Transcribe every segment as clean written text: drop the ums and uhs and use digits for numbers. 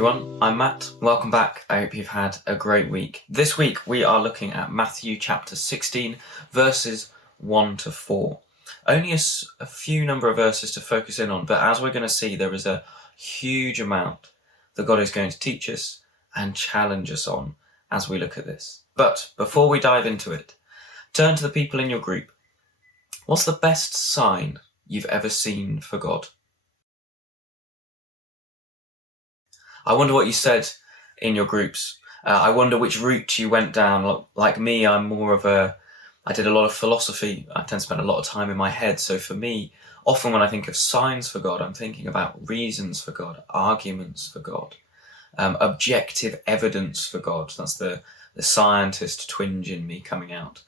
everyone, I'm Matt. Welcome back. I hope you've had a great week. This week we are looking at Matthew chapter 16, verses 1 to 4. Only a few number of verses to focus in on, but as we're going to see, there is a huge amount that God is going to teach us and challenge us on as we look at this. But before we dive into it, turn to the people in your group. What's the best sign you've ever seen for God? I wonder what you said in your groups. I wonder which route you went down. Like me, I did a lot of philosophy. I tend to spend a lot of time in my head. So for me, often when I think of signs for God, I'm thinking about reasons for God, arguments for God, objective evidence for God. That's the scientist twinge in me coming out.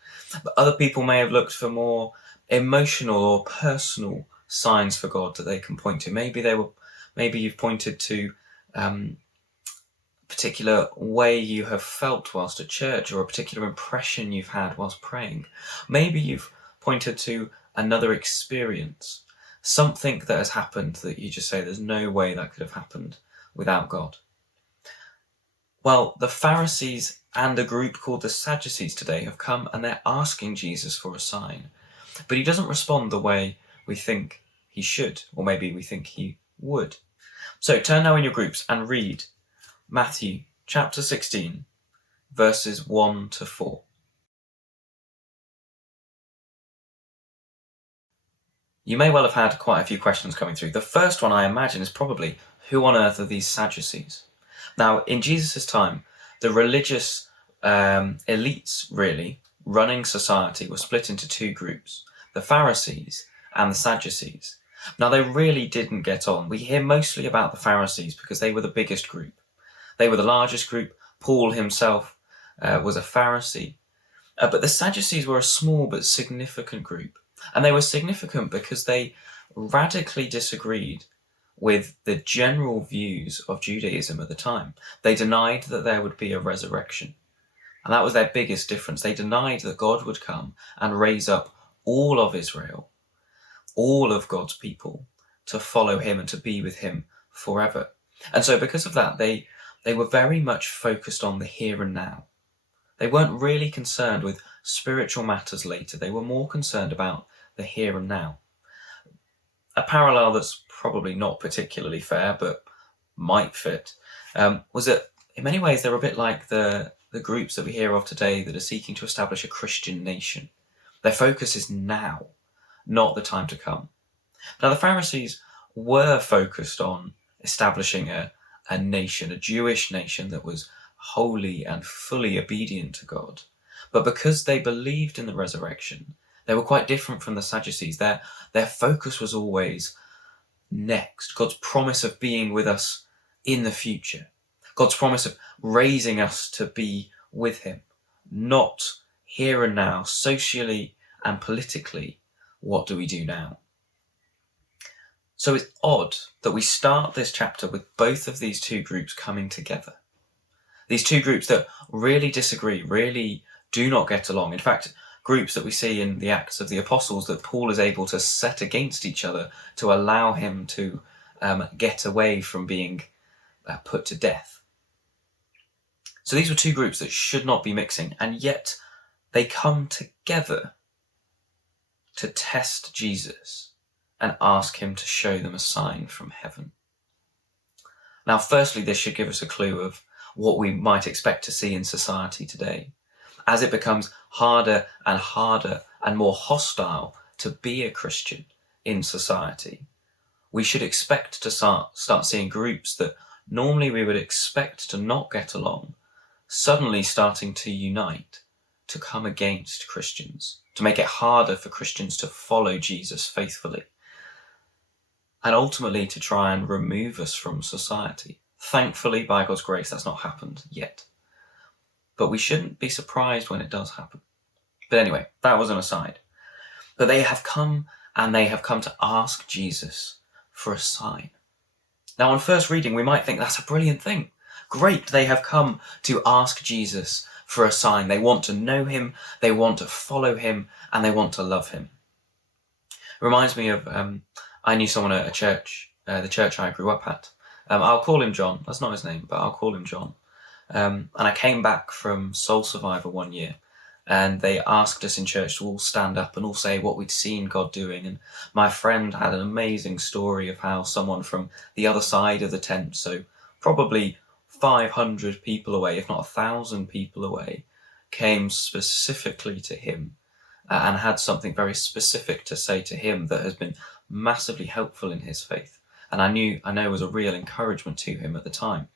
But other people may have looked for more emotional or personal signs for God that they can point to. Maybe you've pointed to particular way you have felt whilst at church, or a particular impression you've had whilst praying. Maybe you've pointed to another experience, something that has happened that you just say there's no way that could have happened without God. Well, the Pharisees and a group called the Sadducees today have come and they're asking Jesus for a sign, but he doesn't respond the way we think he should, or maybe we think he would. So turn now in your groups and read Matthew chapter 16, verses 1 to 4. You may well have had quite a few questions coming through. The first one, I imagine, is probably, who on earth are these Sadducees? Now, in Jesus' time, the religious elites, really, running society were split into two groups, the Pharisees and the Sadducees. Now, they really didn't get on. We hear mostly about the Pharisees because they were the biggest group. They were the largest group. Paul himself was a Pharisee. But the Sadducees were a small but significant group. And they were significant because they radically disagreed with the general views of Judaism at the time. They denied that there would be a resurrection. And that was their biggest difference. They denied that God would come and raise up all of Israel, all of God's people, to follow him and to be with him forever. And so because of that, they were very much focused on the here and now. They weren't really concerned with spiritual matters later. They were more concerned about the here and now. A parallel that's probably not particularly fair, but might fit, was that in many ways they're a bit like the groups that we hear of today that are seeking to establish a Christian nation. Their focus is now, not the time to come. Now, the Pharisees were focused on establishing a nation, a Jewish nation that was holy and fully obedient to God. But because they believed in the resurrection, they were quite different from the Sadducees. Their focus was always next. God's promise of being with us in the future. God's promise of raising us to be with him. Not here and now, socially and politically. What do we do now? So it's odd that we start this chapter with both of these two groups coming together. These two groups that really disagree, really do not get along. In fact, groups that we see in the Acts of the Apostles that Paul is able to set against each other to allow him to get away from being put to death. So these were two groups that should not be mixing, and yet they come together to test Jesus and ask him to show them a sign from heaven. Now, firstly, this should give us a clue of what we might expect to see in society today. As it becomes harder and more hostile to be a Christian in society, we should expect to start seeing groups that normally we would expect to not get along, suddenly starting to unite, to come against Christians, to make it harder for Christians to follow Jesus faithfully, and ultimately to try and remove us from society. Thankfully, by God's grace, that's not happened yet. But we shouldn't be surprised when it does happen. But anyway, that was an aside. But they have come to ask Jesus for a sign. Now, on first reading, we might think that's a brilliant thing. Great, they have come to ask Jesus for a sign. They want to know him, they want to follow him, and they want to love him. It reminds me of, I knew someone at a church, the church I grew up at, I'll call him John. That's not his name, but I'll call him John. And I came back from Soul Survivor one year, and they asked us in church to all stand up and all say what we'd seen God doing. And my friend had an amazing story of how someone from the other side of the tent, so probably 500 people away, if not 1,000 people away, came specifically to him and had something very specific to say to him that has been massively helpful in his faith. And I know was a real encouragement to him at the time.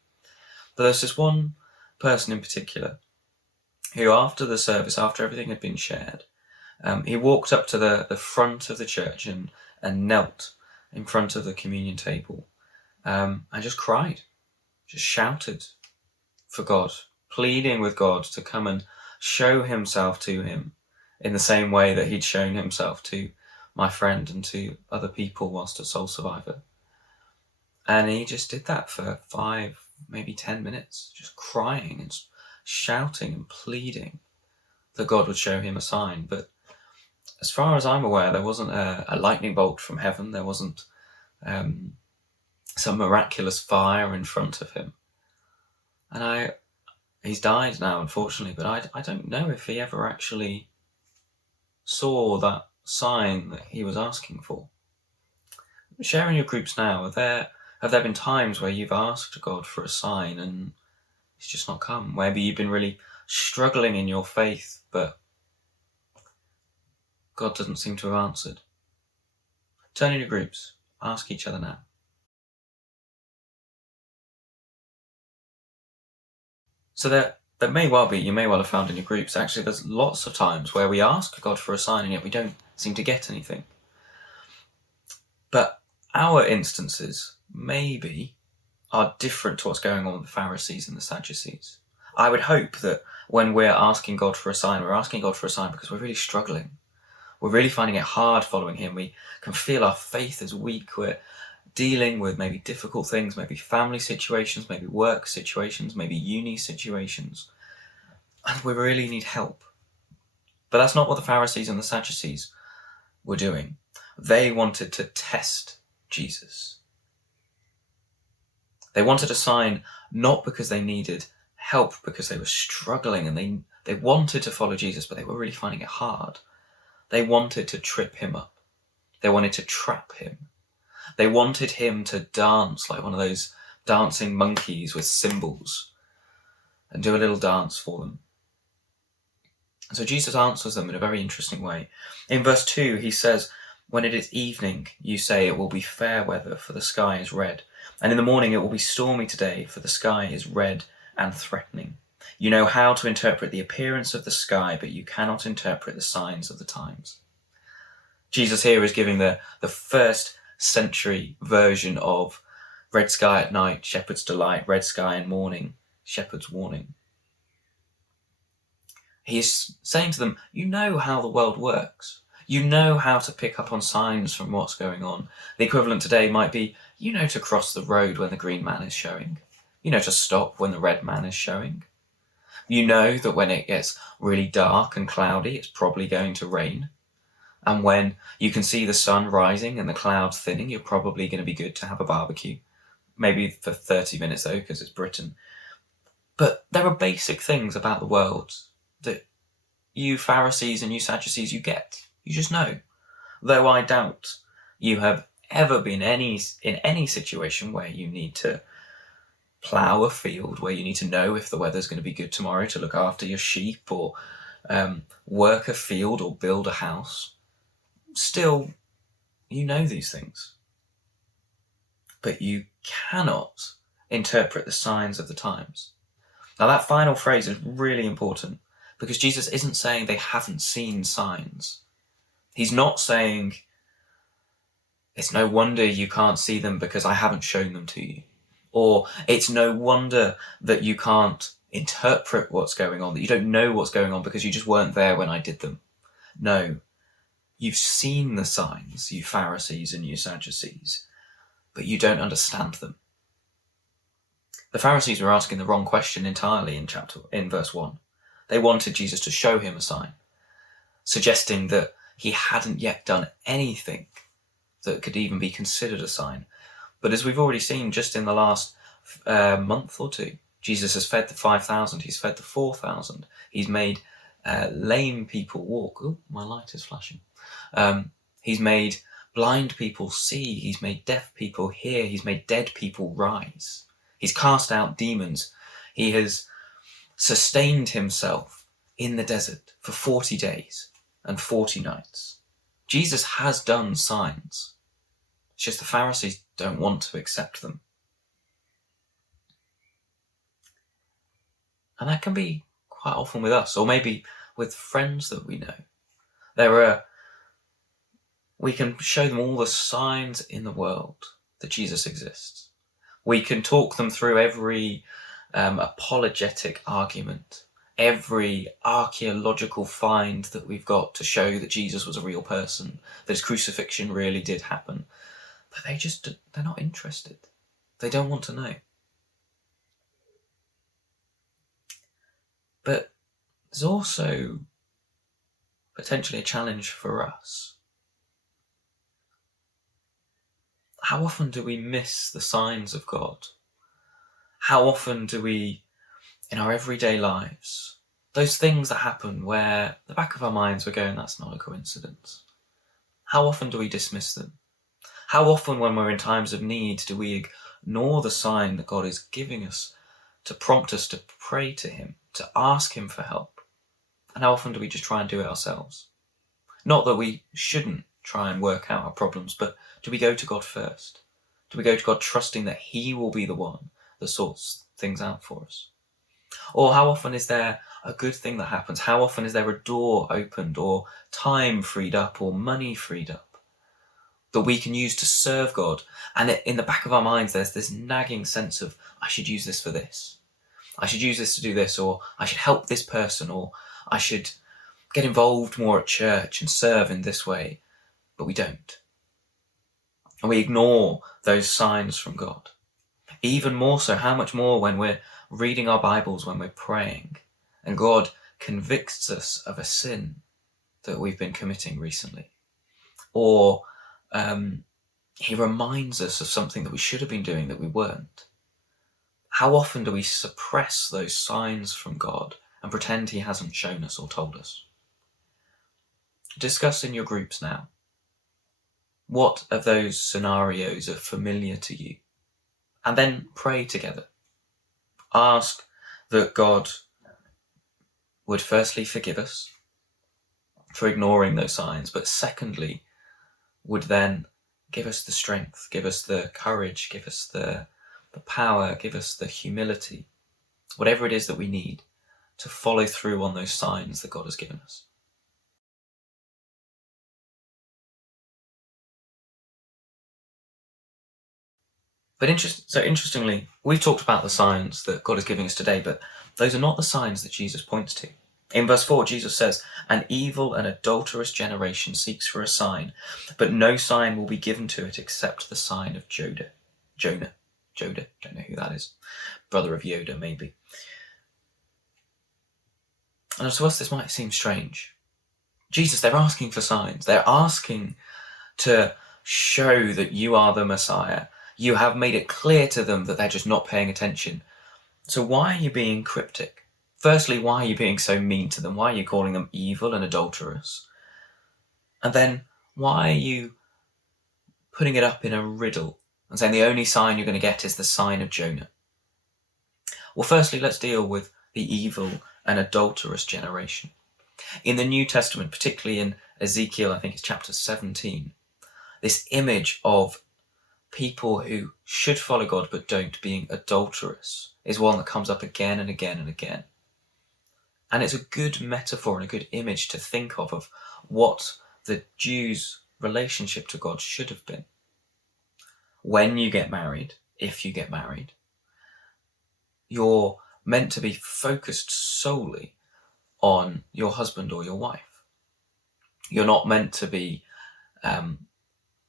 But there's this one person in particular who, after the service, after everything had been shared, he walked up to the front of the church and knelt in front of the communion table and just cried, just shouted for God, pleading with God to come and show himself to him in the same way that he'd shown himself to my friend and to other people whilst at Soul Survivor. And he just did that for 5, maybe 10 minutes, just crying and shouting and pleading that God would show him a sign. But as far as I'm aware, there wasn't a lightning bolt from heaven. There wasn't some miraculous fire in front of him. And he's died now, unfortunately, but I don't know if he ever actually saw that sign that he was asking for. Share in your groups now, have there been times where you've asked God for a sign and it's just not come? Maybe you've been really struggling in your faith, but God doesn't seem to have answered. Turn in your groups, ask each other now. So there may well be, you may well have found in your groups, actually there's lots of times where we ask God for a sign and yet we don't seem to get anything. But our instances maybe are different to what's going on with the Pharisees and the Sadducees. I would hope that when we're asking God for a sign, we're asking God for a sign because we're really struggling. We're really finding it hard following him. We can feel our faith is weak. We're dealing with maybe difficult things, maybe family situations, maybe work situations, maybe uni situations. And we really need help. But that's not what the Pharisees and the Sadducees were doing. They wanted to test Jesus. They wanted a sign not because they needed help, because they were struggling and they wanted to follow Jesus, but they were really finding it hard. They wanted to trip him up. They wanted to trap him. They wanted him to dance like one of those dancing monkeys with cymbals and do a little dance for them. So Jesus answers them in a very interesting way. In verse 2, he says, "When it is evening, you say it will be fair weather, for the sky is red. And in the morning it will be stormy today, for the sky is red and threatening. You know how to interpret the appearance of the sky, but you cannot interpret the signs of the times." Jesus here is giving the first century version of red sky at night, shepherd's delight, red sky in morning, shepherd's warning. He's saying to them, you know how the world works. You know how to pick up on signs from what's going on. The equivalent today might be, you know to cross the road when the green man is showing. You know to stop when the red man is showing. You know that when it gets really dark and cloudy, it's probably going to rain. And when you can see the sun rising and the clouds thinning, you're probably going to be good to have a barbecue. Maybe for 30 minutes though, because it's Britain. But there are basic things about the world that you Pharisees and you Sadducees, you get. You just know. Though I doubt you have ever been in any situation where you need to plough a field, where you need to know if the weather's going to be good tomorrow to look after your sheep, or work a field or build a house. Still, you know these things. But you cannot interpret the signs of the times. Now that final phrase is really important, because Jesus isn't saying they haven't seen signs. He's not saying, it's no wonder you can't see them because I haven't shown them to you. Or it's no wonder that you can't interpret what's going on, that you don't know what's going on because you just weren't there when I did them. No, you've seen the signs, you Pharisees and you Sadducees, but you don't understand them. The Pharisees were asking the wrong question entirely in verse 1. They wanted Jesus to show him a sign, suggesting that he hadn't yet done anything that could even be considered a sign. But as we've already seen just in the last month or two, Jesus has fed the 5,000, he's fed the 4,000, he's made lame people walk. Oh, my light is flashing. He's made blind people see, he's made deaf people hear, he's made dead people rise. He's cast out demons. He has sustained himself in the desert for 40 days and 40 nights. Jesus has done signs. It's just the Pharisees don't want to accept them. And that can be quite often with us, or maybe with friends that we know. We can show them all the signs in the world that Jesus exists. We can talk them through every apologetic argument, every archaeological find that we've got to show that Jesus was a real person, that his crucifixion really did happen. But they're not interested. They don't want to know. But there's also potentially a challenge for us. How often do we miss the signs of God? How often do we, in our everyday lives, those things that happen where the back of our minds we're going, that's not a coincidence. How often do we dismiss them? How often when we're in times of need do we ignore the sign that God is giving us to prompt us to pray to him, to ask him for help? And how often do we just try and do it ourselves? Not that we shouldn't try and work out our problems, but do we go to God first? Do we go to God trusting that he will be the one that sorts things out for us? Or how often is there a good thing that happens? How often is there a door opened, or time freed up, or money freed up that we can use to serve God? And in the back of our minds, there's this nagging sense of, I should use this for this. I should use this to do this, or I should help this person, or I should get involved more at church and serve in this way. But we don't. And we ignore those signs from God. Even more so, how much more when we're reading our Bibles, when we're praying, and God convicts us of a sin that we've been committing recently. Or he reminds us of something that we should have been doing that we weren't. How often do we suppress those signs from God and pretend he hasn't shown us or told us? Discuss in your groups now. What of those scenarios are familiar to you? And then pray together. Ask that God would firstly forgive us for ignoring those signs, but secondly, would then give us the strength, give us the courage, give us the power, give us the humility, whatever it is that we need to follow through on those signs that God has given us. But interestingly, we've talked about the signs that God is giving us today, but those are not the signs that Jesus points to. In verse 4, Jesus says, "An evil and adulterous generation seeks for a sign, but no sign will be given to it except the sign of Jonah, don't know who that is. Brother of Yoda, maybe." And to us, this might seem strange. Jesus, they're asking for signs. They're asking to show that you are the Messiah. You have made it clear to them that they're just not paying attention. So why are you being cryptic? Firstly, why are you being so mean to them? Why are you calling them evil and adulterous? And then, why are you putting it up in a riddle and saying the only sign you're going to get is the sign of Jonah? Well, firstly, let's deal with the evil and adulterous generation. In the New Testament, particularly in Ezekiel, I think it's chapter 17, this image of people who should follow God but don't, being adulterous, is one that comes up again and again and again. And it's a good metaphor and a good image to think of what the Jews' relationship to God should have been. When you get married, if you get married, you're meant to be focused solely on your husband or your wife. You're not meant to be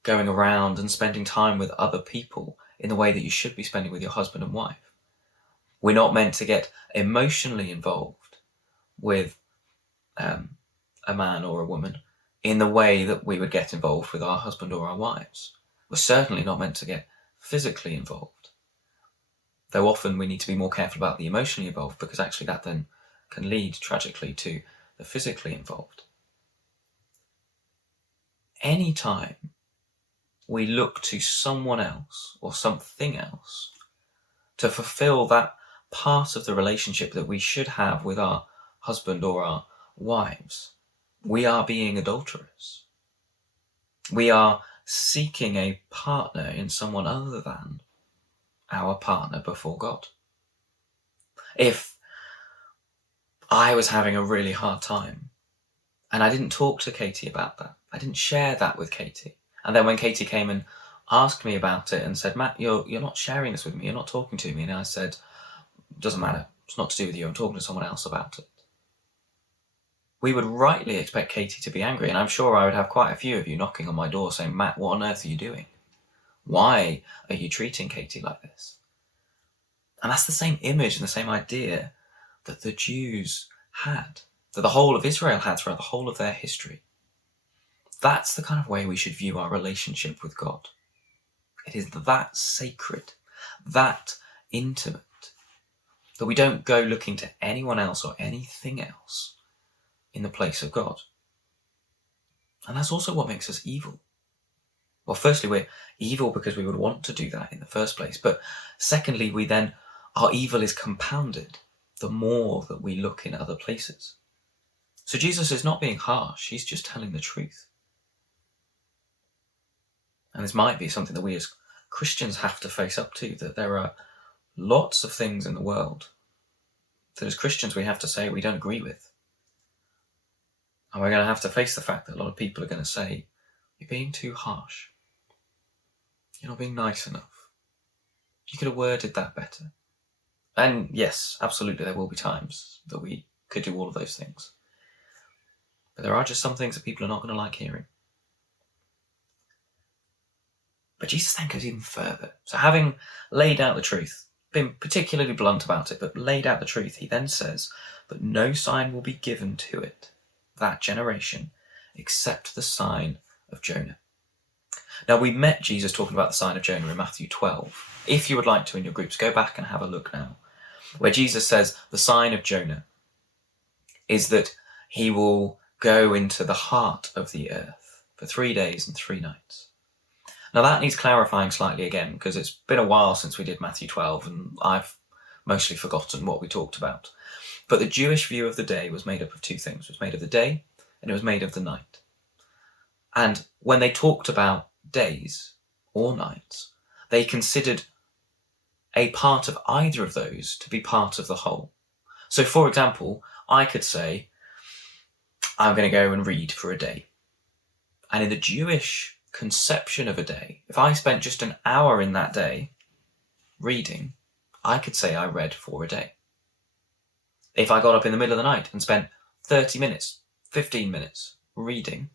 going around and spending time with other people in the way that you should be spending with your husband and wife. We're not meant to get emotionally involved with a man or a woman in the way that we would get involved with our husband or our wives. We're certainly not meant to get physically involved. Though often we need to be more careful about the emotionally involved, because actually that then can lead tragically to the physically involved. Anytime we look to someone else or something else to fulfill that part of the relationship that we should have with our husband or our wives, we are being adulterous. We are seeking a partner in someone other than our partner before God. If I was having a really hard time and I didn't talk to Katie about that, I didn't share that with Katie, and then when Katie came and asked me about it and said, Matt, you're not sharing this with me, you're not talking to me, and I said, doesn't matter, it's not to do with you, I'm talking to someone else about it, we would rightly expect Katie to be angry, and I'm sure I would have quite a few of you knocking on my door saying, Matt, what on earth are you doing? Why are you treating Katie like this? And that's the same image and the same idea that the Jews had, that the whole of Israel had throughout the whole of their history. That's the kind of way we should view our relationship with God. It is that sacred, that intimate, that we don't go looking to anyone else or anything else in the place of God. And that's also what makes us evil. Well, firstly, we're evil because we would want to do that in the first place. But secondly, our evil is compounded the more that we look in other places. So Jesus is not being harsh, he's just telling the truth. And this might be something that we as Christians have to face up to, that there are lots of things in the world that as Christians we have to say we don't agree with. And we're going to have to face the fact that a lot of people are going to say, you're being too harsh. You're not being nice enough. You could have worded that better. And yes, absolutely, there will be times that we could do all of those things. But there are just some things that people are not going to like hearing. But Jesus then goes even further. So having laid out the truth, been particularly blunt about it, but laid out the truth, he then says, but no sign will be given to it, that generation, except the sign of Jonah. Now, we met Jesus talking about the sign of Jonah in Matthew 12. If you would like to in your groups, go back and have a look now, where Jesus says the sign of Jonah is that he will go into the heart of the earth for 3 days and 3 nights. Now that needs clarifying slightly again, because it's been a while since we did Matthew 12 and I've mostly forgotten what we talked about. But the Jewish view of the day was made up of 2 things. It was made of the day and it was made of the night. And when they talked about days or nights, they considered a part of either of those to be part of the whole. So for example, I could say, I'm going to go and read for a day. And in the Jewish conception of a day, if I spent just an hour in that day reading, I could say I read for a day. If I got up in the middle of the night and spent 30 minutes, 15 minutes reading,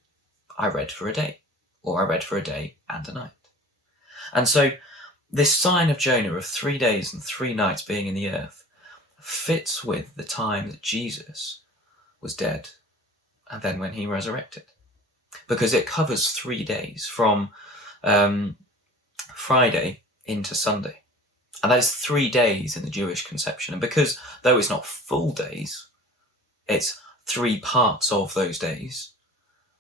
I read for a day, or I read for a day and a night. And so this sign of Jonah of 3 days and 3 nights being in the earth fits with the time that Jesus was dead and then when he resurrected. Because it covers 3 days from Friday into Sunday. And that is 3 days in the Jewish conception. And because, though it's not full days, it's 3 parts of those days,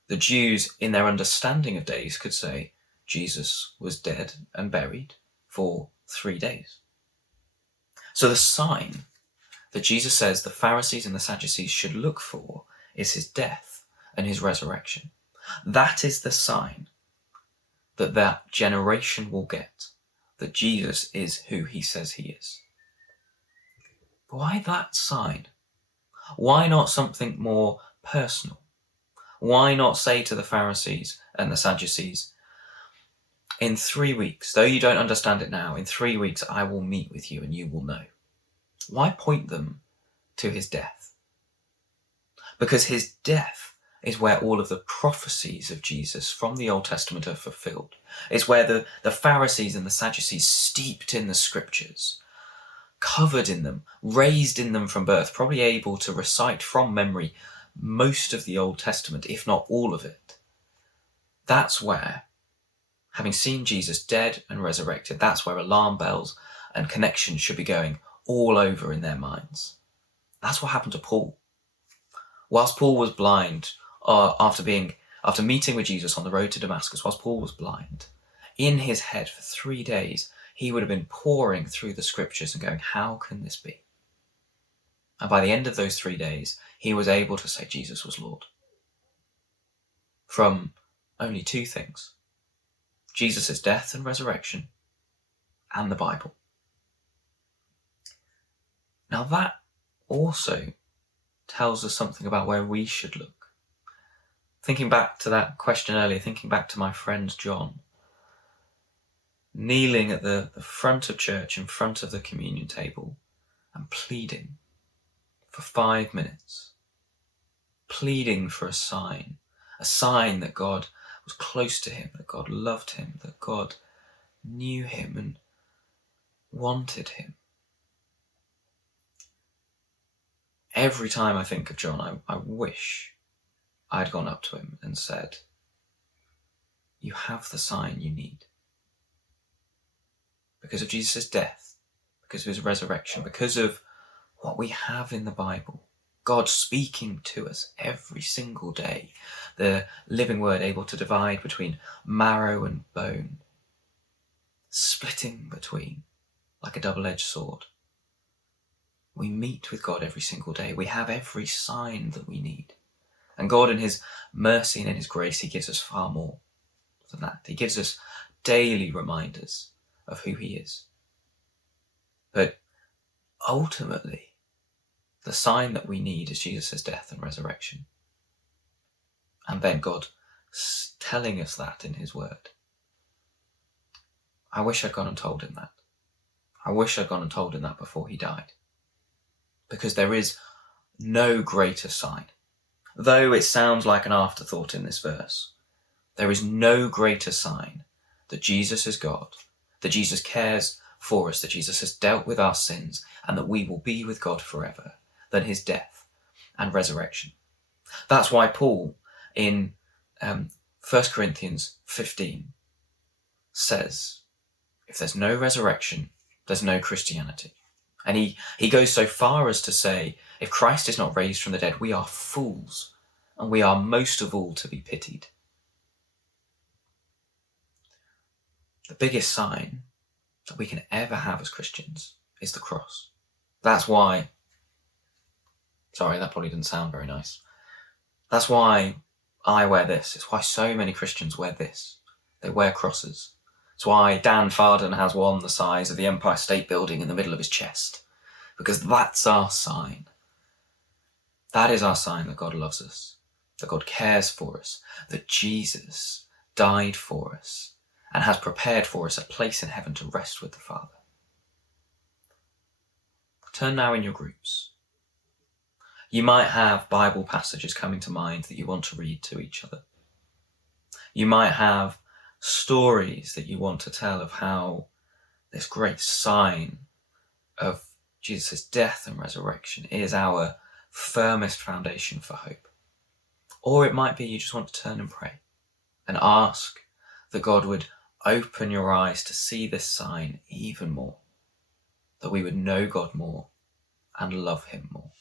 the Jews, in their understanding of days, could say Jesus was dead and buried for 3 days. So the sign that Jesus says the Pharisees and the Sadducees should look for is his death and his resurrection. That is the sign that that generation will get, that Jesus is who he says he is. But why that sign? Why not something more personal? Why not say to the Pharisees and the Sadducees, in 3 weeks, though you don't understand it now, in 3 weeks I will meet with you and you will know? Why point them to his death? Because his death is where all of the prophecies of Jesus from the Old Testament are fulfilled. It's where the Pharisees and the Sadducees, steeped in the scriptures, covered in them, raised in them from birth, probably able to recite from memory most of the Old Testament, if not all of it. That's where Having seen Jesus dead and resurrected, that's where alarm bells and connections should be going all over in their minds. That's what happened to Paul. Whilst Paul was blind, after meeting with Jesus on the road to Damascus, whilst Paul was blind, in his head for 3 days, he would have been poring through the scriptures and going, how can this be? And by the end of those 3 days, he was able to say Jesus was Lord. From only 2 things: Jesus' death and resurrection, and the Bible. Now that also tells us something about where we should look. Thinking back to that question earlier, thinking back to my friend John, kneeling at the front of church, in front of the communion table, and pleading for 5 minutes, pleading for a sign that God was close to him, that God loved him, that God knew him and wanted him. Every time I think of John, I wish I'd gone up to him and said, you have the sign you need. Because of Jesus' death, because of his resurrection, because of what we have in the Bible, God speaking to us every single day, the living word able to divide between marrow and bone, splitting between like a double-edged sword. We meet with God every single day. We have every sign that we need. And God, in his mercy and in his grace, he gives us far more than that. He gives us daily reminders of who he is. But ultimately, the sign that we need is Jesus' death and resurrection. And then God telling us that in his word. I wish I'd gone and told him that. I wish I'd gone and told him that before he died. Because there is no greater sign. Though it sounds like an afterthought in this verse, there is no greater sign that Jesus is God, that Jesus cares for us, that Jesus has dealt with our sins, and that we will be with God forever, than his death and resurrection. That's why Paul, in 1 Corinthians 15, says, if there's no resurrection, there's no Christianity. And he goes so far as to say, if Christ is not raised from the dead, we are fools, and we are most of all to be pitied. The biggest sign that we can ever have as Christians is the cross. That's why, sorry, that probably didn't sound very nice. That's why I wear this. It's why so many Christians wear this. They wear crosses. It's why Dan Farden has one the size of the Empire State Building in the middle of his chest. Because that's our sign. That is our sign that God loves us, that God cares for us, that Jesus died for us and has prepared for us a place in heaven to rest with the Father. Turn now in your groups. You might have Bible passages coming to mind that you want to read to each other. You might have stories that you want to tell of how this great sign of Jesus' death and resurrection is our firmest foundation for hope. Or it might be you just want to turn and pray and ask that God would open your eyes to see this sign even more, that we would know God more and love him more.